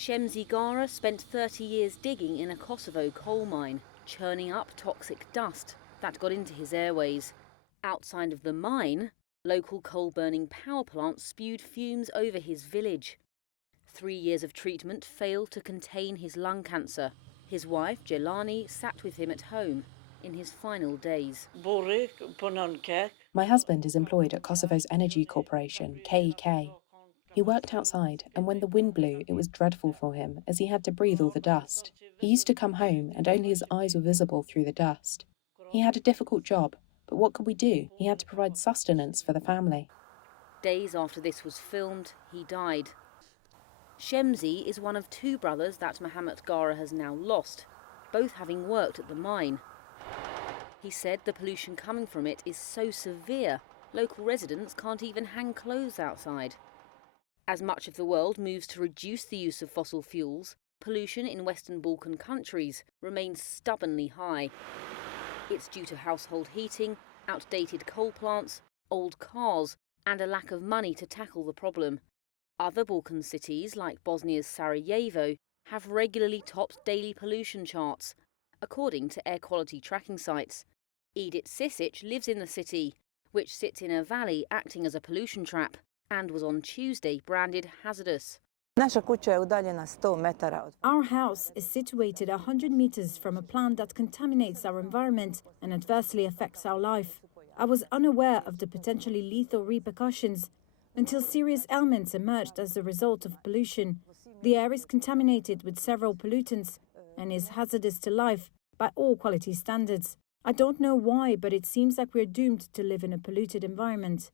Shemzi Gara spent 30 years digging in a Kosovo coal mine, churning up toxic dust that got into his airways. Outside of the mine, local coal-burning power plants spewed fumes over his village. 3 years of treatment failed to contain his lung cancer. His wife, Jelani, sat with him at home in his final days. My husband is employed at Kosovo's energy corporation, KEK. He worked outside, and when the wind blew, it was dreadful for him, as he had to breathe all the dust. He used to come home, and only his eyes were visible through the dust. He had a difficult job, but what could we do? He had to provide sustenance for the family. Days after this was filmed, he died. Shemzi is one of 2 brothers that Mohammed Gara has now lost, both having worked at the mine. He said the pollution coming from it is so severe, local residents can't even hang clothes outside. As much of the world moves to reduce the use of fossil fuels, pollution in Western Balkan countries remains stubbornly high. It's due to household heating, outdated coal plants, old cars, and a lack of money to tackle the problem. Other Balkan cities, like Bosnia's Sarajevo, have regularly topped daily pollution charts, according to air quality tracking sites. Edith Sisic lives in the city, which sits in a valley acting as a pollution trap, and was on Tuesday branded hazardous. Our house is situated 100 meters from a plant that contaminates our environment and adversely affects our life. I was unaware of the potentially lethal repercussions until serious ailments emerged as a result of pollution. The air is contaminated with several pollutants and is hazardous to life by all quality standards. I don't know why, but it seems like we're doomed to live in a polluted environment.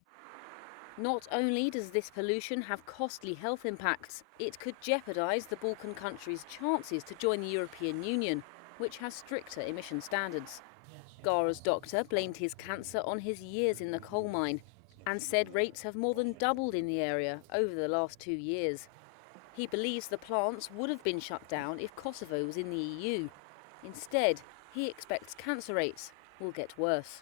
Not only does this pollution have costly health impacts, it could jeopardise the Balkan countries' chances to join the European Union, which has stricter emission standards. Gara's doctor blamed his cancer on his years in the coal mine and said rates have more than doubled in the area over the last 2 years. He believes the plants would have been shut down if Kosovo was in the EU. Instead, he expects cancer rates will get worse.